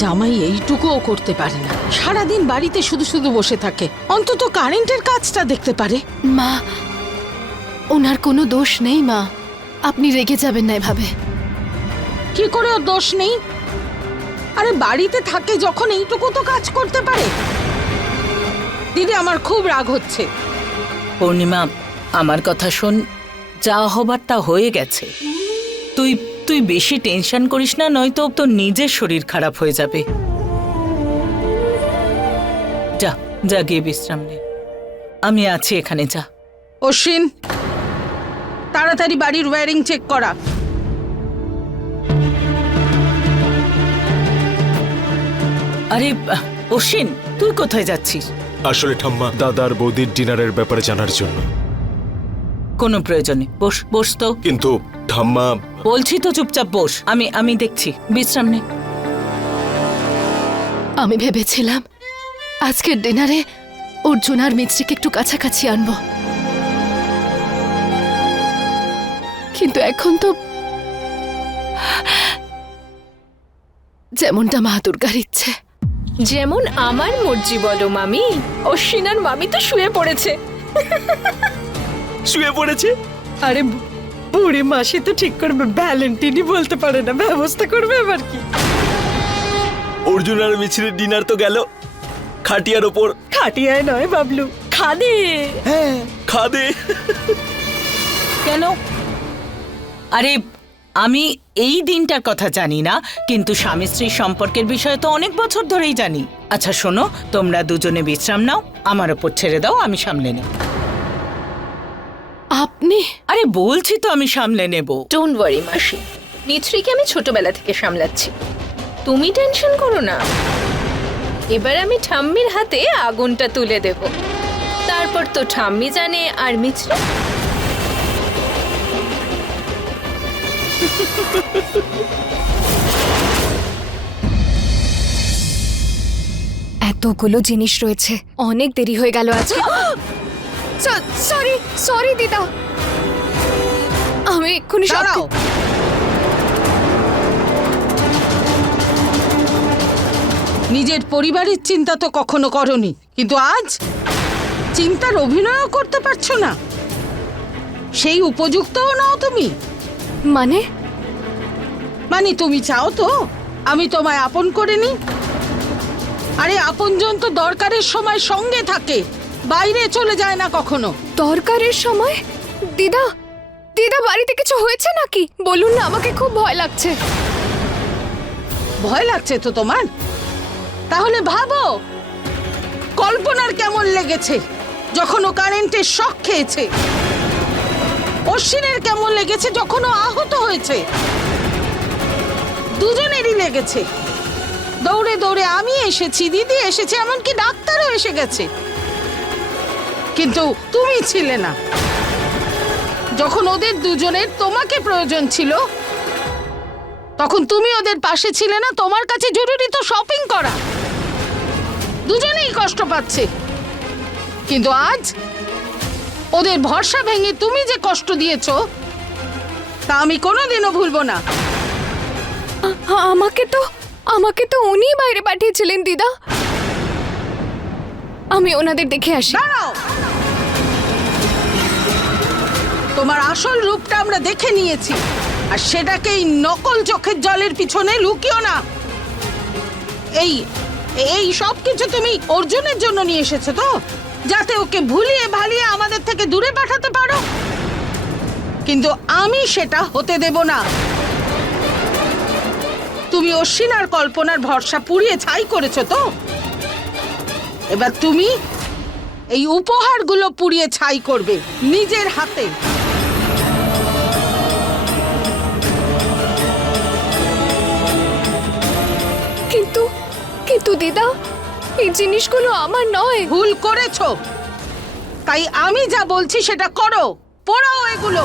জামাই এইটুকুও করতে পারে না। সারাদিন বাড়িতে শুধু শুধু বসে থাকে। অন্তত কারেন্টের কাজটা দেখতে পারে। মা ওনার কোনো দোষ নেই মা। আপনি রেগে যাবেন না এভাবে। কি করে ওর দোষ নেই? আরে বাড়িতে থাকে যখন এইটুকু তো কাজ করতে পারে। দিদি আমার খুব রাগ হচ্ছে। পূর্ণিমা আমার কথা শোন। যা হবার তা হয়ে গেছে। তুই তুই বেশি টেনশন করিস না নয়তো তোর নিজের শরীর খারাপ হয়ে যাবে। যা যা গিয়ে বিশ্রাম নে। আমি আছি এখানে যা। অশ্বিন তাড়াতাড়ি বাড়ির ওয়্যারিং চেক করা। আরে অশ্বিন তুই কোথায় যাচ্ছিস? আসলে ঠাম্মা দাদার বৌদির ডিনারের ব্যাপারে জানার জন্য। কোনো প্রয়োজনে বস বস তো। কিন্তু ঠাম্মা বলছি তো চুপচাপ বস। আমি আমি দেখছি। বিশ্রাম নে। আমি ভেবেছিলাম আজকের ডিনারে অর্জুন আর মিত্রিকে একটু কাছাকাছি আনব। কিন্তু এখন তো যেমনটা মা দুর্গার ইচ্ছে। যেমন আমার মর্জি বলো মামি। অশ্বিনার মামি তো শুয়ে পড়েছে। শুয়ে পড়েছে? আরে বুড়ি মাসি তো ঠিক করবে ভ্যালেন্টিনই বলতে পারে না ব্যবস্থা করবে আবার কি? অর্জুন আর মিছিলের ডিনার তো গেল। খাটিয়ার ওপর। খাটিয়ায় নয় বাবলু। খাদে। হ্যাঁ খাদে। কেন? আরে আমি এই দিনটার কথা জানি না কিন্তু স্বামী স্ত্রীর সম্পর্কের বিষয়ে তো অনেক বছর ধরেই জানি। আচ্ছা শোনো তোমরা দুজনে বিশ্রাম নাও আমার ওপর ছেড়ে দাও আমি সামলে নেব। আপনি? আরে বলছি তো আমি সামলে নেব। ডোন্ট ওয়ারি মাসি। মিছরিকে আমি ছোটবেলা থেকে সামলাচ্ছি। তুমি টেনশন করো না। এবার আমি ঠাম্মির হাতে আগুনটা তুলে দেব। তারপর তো ঠাম্মি জানে আর মিছরি এতগুলো জিনিস রয়েছে। অনেক দেরি হয়ে গেল আজকে সরি সরি দিদা। আমি এক্ষুনি সব নিজের পরিবারের চিন্তা তো কখনো করনি কিন্তু আজ চিন্তার অভিনয়ও করতে পারছ না। সেই উপযুক্তও নাও তুমি। মানে? মানে তুমি চাও তো আমি তোমায় আপন করে নি আরে আপনজন তো দরকারের সময় সঙ্গে থাকে। বাইরে চলে যায় না কখনো। দরকারের সময়? দিদা দিদা বাড়িতে কিছু হয়েছে নাকি? বলুন না আমাকে খুব ভয় লাগছে। ভয় লাগছে তো তোমার? তাহলে ভাবো কল্পনার কেমন লেগেছে? যখন ও কারেন্টের শখ খেয়েছে। অশ্বিনের কেমন লেগেছে যখন ও আহত হয়েছে। দুজনেরই লেগেছে। দৌড়ে দৌড়ে আমি এসেছি দিদি এসেছে এমনকি ডাক্তারও এসে গেছে। কিন্তু তুমি ছিলে না। যখন ওদের দুজনের তোমাকে প্রয়োজন ছিল, তখন তুমি ওদের পাশে ছিলে না, তোমার কাছে জরুরি তো শপিং করা। দুজনেই কষ্ট পাচ্ছে। কিন্তু আজ ওদের ভরসা ভেঙে তুমি যে কষ্ট দিয়েছ, তা আমি কোনোদিনও ভুলবো না। আমাকে তো আমাকে তো উনি বাইরে পাঠিয়েছিলেন, দিদা। আমি ওনাদের দেখে আসি। তোমার আসল রূপটা আমরা দেখে নিয়েছি, আর সেটাকে এই নকল চোখের জলের পিছনে লুকিও না। এই এই সব কিছু তুমি অর্জুনের জন্য নিয়ে এসেছ তো? যাতে ওকে ভুলিয়ে ভালিয়ে আমাদের থেকে দূরে পাঠাতে পারো। কিন্তু আমি সেটা হতে দেব না। তুমি অশ্বিনার কল্পনার ভরসা পুড়িয়ে ছাই করেছ তো? এবার তুমি এই উপহারগুলো পুড়িয়ে ছাই করবে নিজের হাতে। কিন্তু কিন্তু দিদা এই জিনিসগুলো আমার নয়। ভুল করেছ। তাই আমি যা বলছি সেটা করো। পড়াও এগুলো।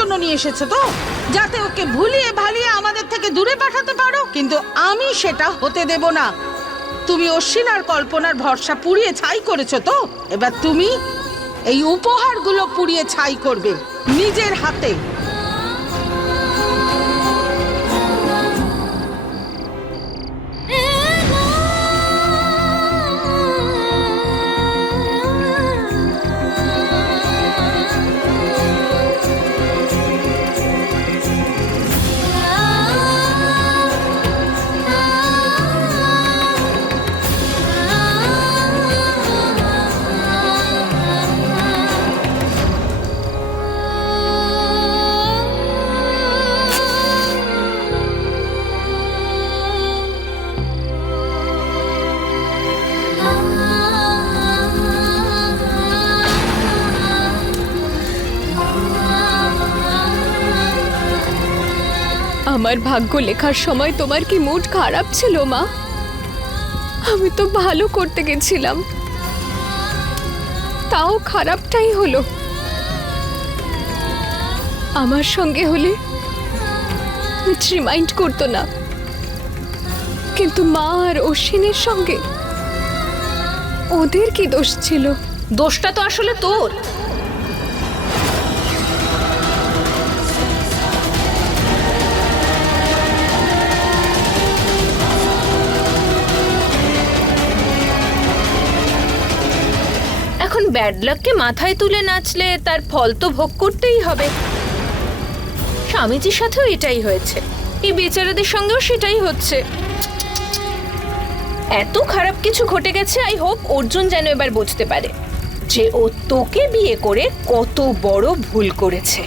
জন্য নিয়ে এসেছ তো? যাতে ওকে ভুলিয়ে ভালিয়ে আমাদের থেকে দূরে পাঠাতে পারো। কিন্তু আমি সেটা হতে দেব না। তুমি অশ্বিন আর কল্পনার ভরসা পুড়িয়ে ছাই করেছ তো? এবার তুমি এই উপহারগুলো পুড়িয়ে ছাই করবে নিজের হাতে। আমার ভাগ্য লেখার সময় তোমার কি মুড খারাপ ছিল, মা? আমি তো ভালো করতে গেছিলাম। তাও খারাপটাই হলো। আমার সঙ্গে হলে রিমাইন্ড করতো না। কিন্তু মা আর অশ্বিনের সঙ্গে ওদের কি দোষ ছিল? দোষটা তো আসলে তোর। ব্যাড লাককে মাথায় তুলে নাচলে তার ফল তো ভোগ করতেই হবে। স্বামীজির সাথেও এটাই হয়েছে। এই বেচারাদের সঙ্গেও সেটাই হচ্ছে। এত খারাপ কিছু ঘটে গেছে আই হোপ অর্জুন যেন এবার বুঝতে পারে যে ও তোকে বিয়ে করে কত বড় ভুল করেছে।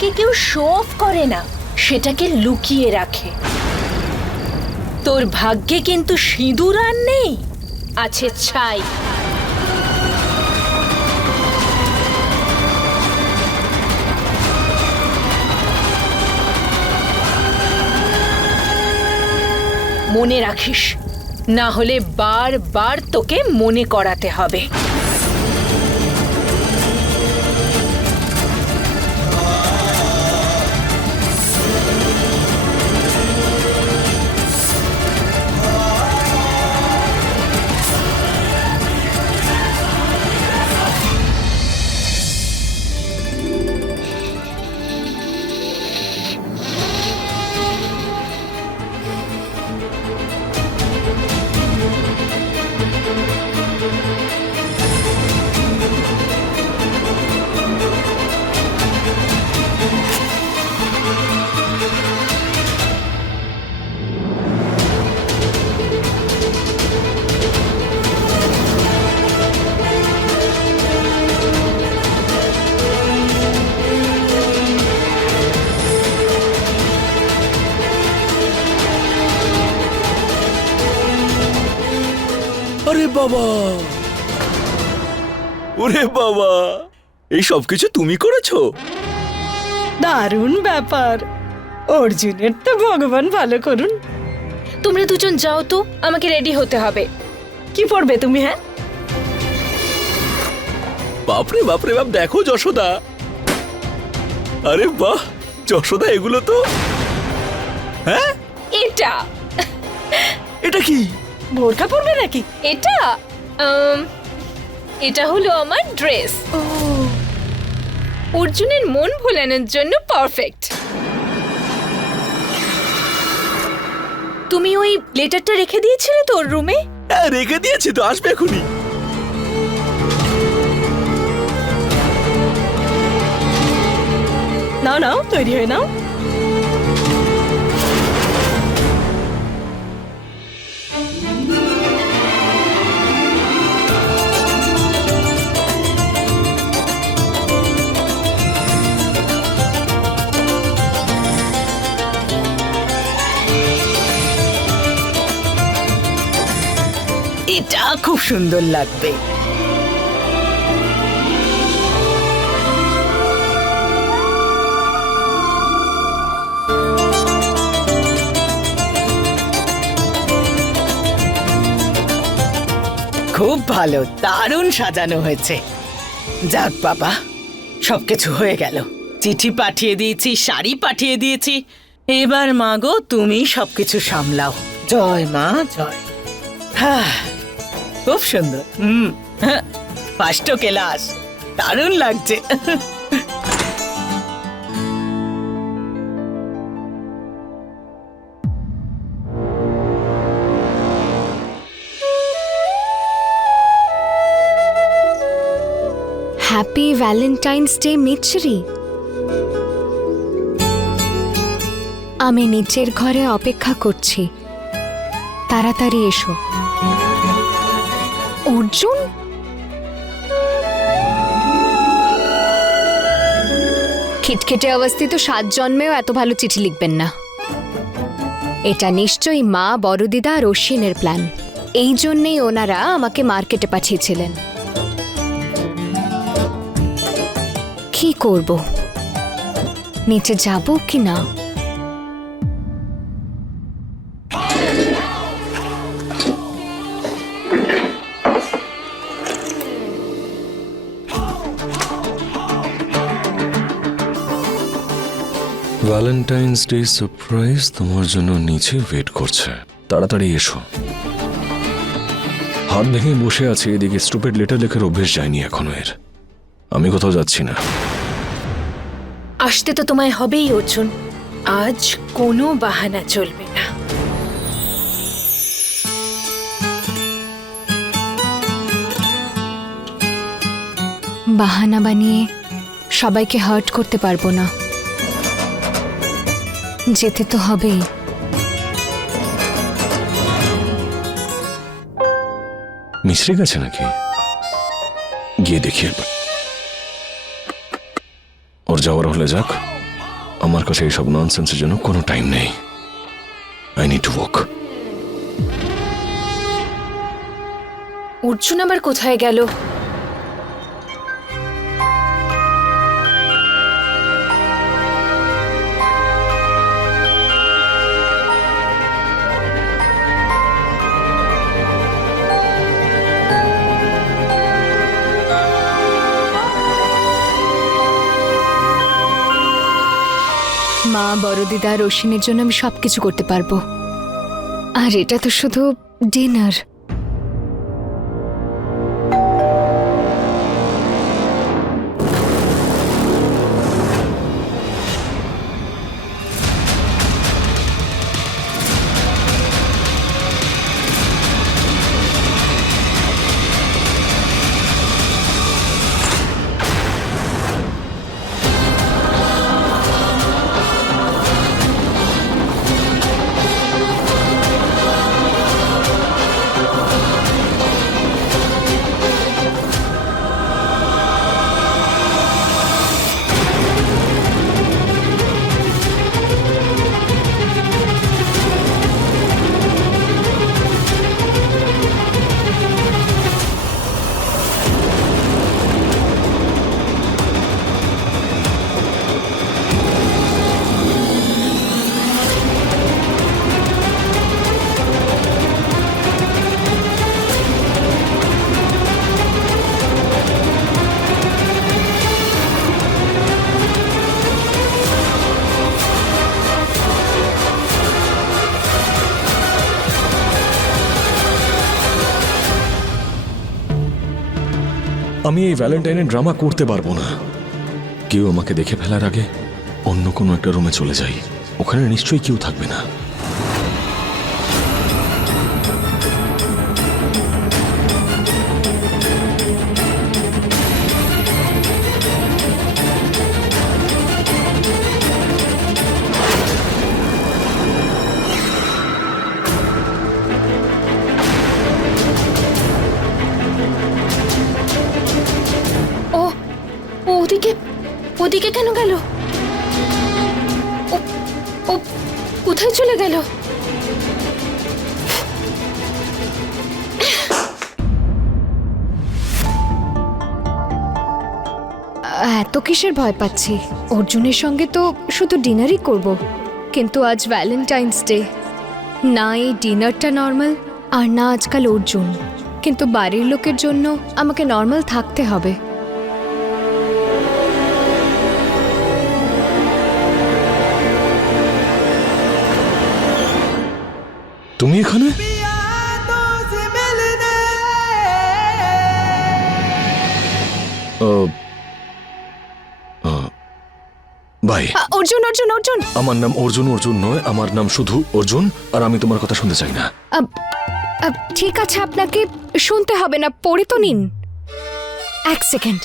ভুলটাকে কেউ শো অফ করে না, সেটাকে লুকিয়ে রাখে। তোর ভাগ্যে কিন্তু সিঁদুর আর নেই, আছে ছাই। মনে রাখিস, না হলে বারবার তোকে মনে করাতে হবে। বাবা। ওরে বাবা এই সব কিছু তুমি করেছ? দারুণ ব্যাপার। অর্জুনের তো ভগবান ভালো করুন। তোমরা দুজন যাও তো আমাকে রেডি হতে হবে। কি পড়বে তুমি হ্যাঁ? বাপরে বাপরে বাপ দেখো যশোদা। আরে বাহ যশোদা এগুলো তো হ্যাঁ? এটা। এটা কি? বোরখা পড়বে নাকি? এটা আম, এটা হলো আমার ড্রেস। অর্জুনের মন ভোলানোর জন্য পারফেক্ট। তুমি ওই লেটারটা রেখে দিয়েছিলে তোর রুমে? হ্যাঁ রেখে দিয়েছি তো আসবে এখনই। নাও নাও তৈরি হয়ে নাও। খুব সুন্দর লাগবে। খুব ভালো, দারুণ সাজানো হয়েছে। যাক বাবা, সবকিছু হয়ে গেল। চিঠি পাঠিয়ে দিয়েছি, শাড়ি পাঠিয়ে দিয়েছি। এবার মাগো, তুমি সবকিছু সামলাও। জয় মা, জয়। হ্যাঁ খুব সুন্দর। হুম। First class. দারুণ লাগছে। হ্যাপি ভ্যালেন্টাইন্স ডে মিছরি আমি নিচের ঘরে অপেক্ষা করছি। তাড়াতাড়ি এসো। অর্জুন? খিটখিটে অবস্থিত সাত জন্মেও এত ভালো চিঠি লিখবেন না। এটা নিশ্চয়ই মা, বড়দিদা আর অশ্বিনের প্ল্যান এই জন্যেই ওনারা আমাকে মার্কেটে পাঠিয়েছিলেন। কি করব? নিচে যাব কি না? ভ্যালেন্টাইন্স ডে সারপ্রাইজ তোমার জন্য নিচে ওয়েট করছে। তাড়াতাড়ি এসো। হাত ভেঙে বসে আছে এদিকে স্টুপেড লেটার লেখার অভ্যেস যায়নি এখনও এর। আমি কোথাও যাচ্ছি না। আসতে তো তোমায় হবেই অর্জুন। আজ কোনো বাহানা চলবে না। বাহানা বানিয়ে সবাইকে হার্ট করতে পারব না। যেতে তো হবেই। মিশ্রি গেছে নাকি? গিয়ে দেখি একবার। ওর যাওয়ার হলে যাক। আমার কাছে এইসব ননসেন্সের জন্য কোনো টাইম নেই। I need to walk Arjun আবার কোথায় গেল? বড়দিদা রশিনের জন্য আমি সবকিছু করতে পারব। আর এটা তো শুধু ডিনার আমি এই ভ্যালেন্টাইনের ড্রামা করতে পারব না। কেউ আমাকে দেখে ফেলার আগে অন্য কোনো একটা রুমে চলে যাই। ওখানে নিশ্চয়ই কেউ থাকবে না। এত কিসের ভয় পাচ্ছি? অর্জুনের সঙ্গে তো শুধু ডিনারই করব। কিন্তু আজ ভ্যালেন্টাইন্স ডে না এই ডিনারটা নর্মাল আর না আজকাল অর্জুন। কিন্তু বাড়ির লোকের জন্য আমাকে নর্মাল থাকতে হবে। তুমি এখানে? বাই অর্জুন অর্জুন অর্জুন। আমার নাম অর্জুন অর্জুন নয় আমার নাম শুধু অর্জুন আর আমি তোমার কথা শুনতে চাই না। ঠিক আছে আপনাকে শুনতে হবে না পড়ে তো নিন। এক সেকেন্ড।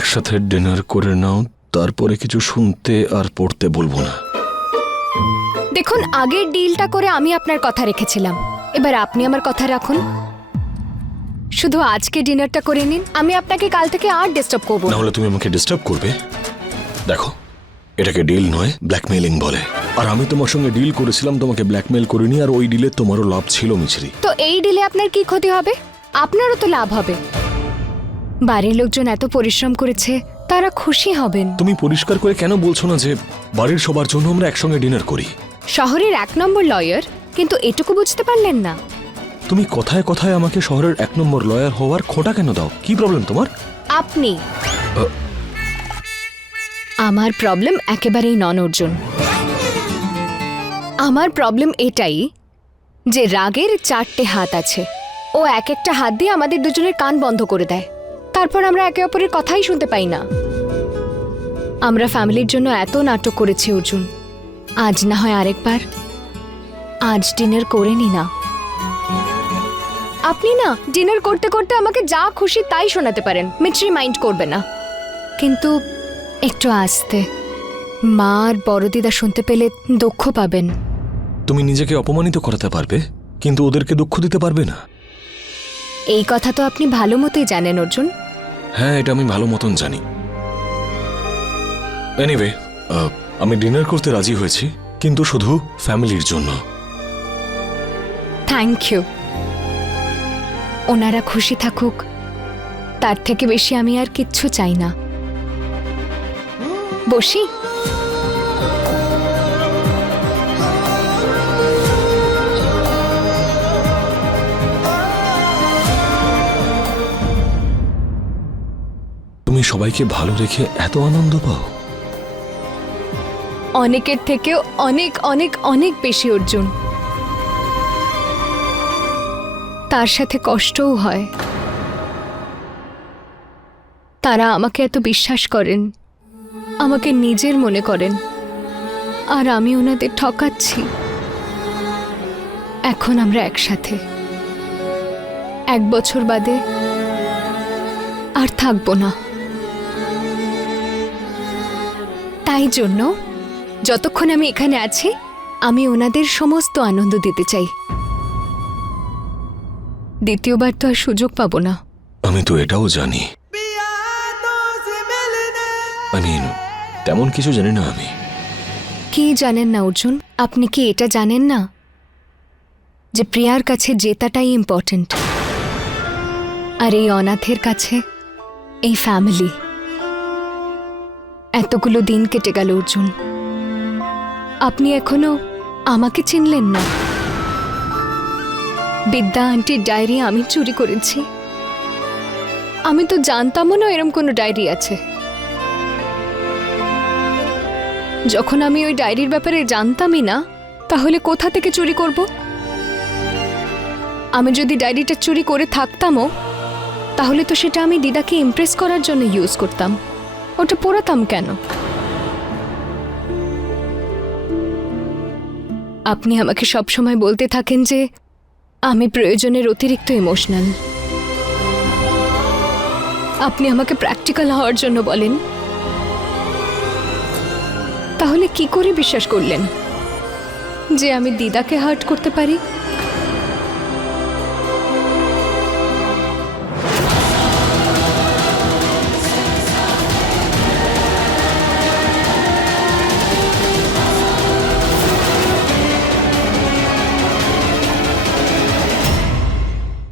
একসাথে ডিনার করে নাও তারপরে কিছু শুনতে আর পড়তে বলব না। দেখুন আগের ডিলটা করে আমি আপনার কথা রেখেছিলাম। এবার আপনি আমার কথা রাখুন। শুধু আজকে ডিনারটা করে নিন আমি আপনাকে কাল থেকে আর ডিস্টার্ব করব না। হলে তুমি আমাকে ডিস্টার্ব করবে? দেখো এটাকে ডিল নয় ব্ল্যাকমেইলিং বলে। আর আমি তোমার সঙ্গে ডিল করেছিলাম তোমাকে ব্ল্যাকমেইল করিনি আর ওই ডিলে তোমারও লাভ ছিল মিছরি। তো এই ডিলে আপনার কি ক্ষতি হবে? আপনারও তো লাভ হবে। বাড়ির লোকজন এত পরিশ্রম করেছে তারা খুশি হবেন। তুমি পরিষ্কার করে কেন বলছো না যে বাড়ির সবার জন্য আমরা একসঙ্গে ডিনার করি? শহরের এক নম্বর লয়ার? কিন্তু এটুকু বুঝতে পারলেন না। তুমি কথায় কথায় আমাকে শহরের এক নম্বর লয়ার হওয়ার খোঁটা কেন দাও? কি প্রবলেম তোমার? আপনি। আমার প্রবলেম একেবারেই নন অর্জুন। আমার প্রবলেম এটাই যে রাগের চারটে হাত আছে। ও এক একটা হাত দিয়ে আমাদের দুজনের কান বন্ধ করে দেয়। তারপর আমরা একে অপরের কথাই শুনতে পাই না। আমরা ফ্যামিলির জন্য এত নাটক করেছি, অর্জুন। আজ না হয় আরেকবার। আজ ডিনার করে নি না। আপনি না, ডিনার করতে করতে আমাকে যা খুশি তাই শোনাতে পারেন। মিছরি মাইন্ড করবে না। কিন্তু একটু আস্তে। মা আর বড় দিদা শুনতে পেলে দুঃখ পাবেন। তুমি নিজেকে অপমানিত করাতে পারবে, কিন্তু ওদেরকে দুঃখ দিতে পারবে না। এই কথা তো আপনি ভালো মতোই জানেন অর্জুন। হ্যাঁ এটা আমি ভালো মতন জানি। এনিওয়ে আমি ডিনার করতে রাজি হয়েছি কিন্তু শুধু ফ্যামিলির জন্য। থ্যাংক ইউ ওনারা খুশি থাকুক তার থেকে বেশি আমি আর কিচ্ছু চাই না। বসি। সবাইকে ভালো রেখে এত আনন্দ পাও? অনেকের থেকেও অনেক অনেক অনেক বেশি অর্জুন। তার সাথে কষ্টও হয়। তারা আমাকে এত বিশ্বাস করেন, আমাকে নিজের মনে করেন, আর আমি ওনাদের ঠকাচ্ছি। এখন আমরা একসাথে। এক বছর বাদে আর থাকব না। তাই জন্য যতক্ষণ আমি এখানে আছি আমি ওনাদের সমস্ত আনন্দ দিতে চাই। দ্বিতীয়বার তো আর সুযোগ পাবো না। আমি তো এটাও জানি। তেমন কিছু জানি না আমি। কি জানেন না অর্জুন? আপনি কি এটা জানেন না? যে প্রিয়ার কাছে জেতাটাই ইম্পর্ট্যান্ট আর এই অনাথের কাছে এই ফ্যামিলি এতগুলো দিন কেটে গেল, অর্জুন। আপনি এখনও আমাকে চিনলেন না। বিদ্যা আন্টির ডায়েরি আমি চুরি করেছি। আমি তো জানতামও না এরম কোনো ডায়েরি আছে। যখন আমি ওই ডায়েরির ব্যাপারে জানতামই না, তাহলে কোথা থেকে চুরি করব? আমি যদি ডায়েরিটা চুরি করে থাকতামও, তাহলে তো সেটা আমি দিদাকে ইমপ্রেস করার জন্য ইউজ করতাম। ওটা পড়াতাম কেন? আপনি আমাকে সবসময় বলতে থাকেন যে আমি প্রয়োজনের অতিরিক্ত ইমোশনাল আপনি আমাকে প্র্যাকটিক্যাল হওয়ার জন্য বলেন। তাহলে কি করে বিশ্বাস করলেন? যে আমি দিদাকে হার্ট করতে পারি?